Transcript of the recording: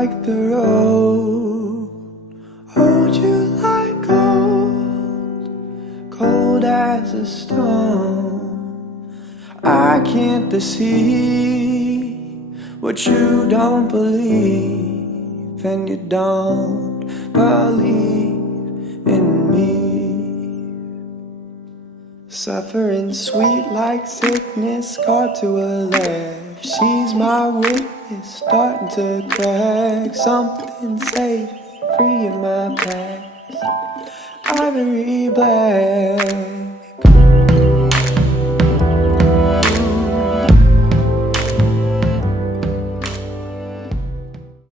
like the road, hold you like gold, cold as a stone. I can't deceive what you don't believe, and you don't believe in me. Suffering sweet like sickness, caught to a left. She's my witness, starting to crack. Something safe, free in my past, ivory black.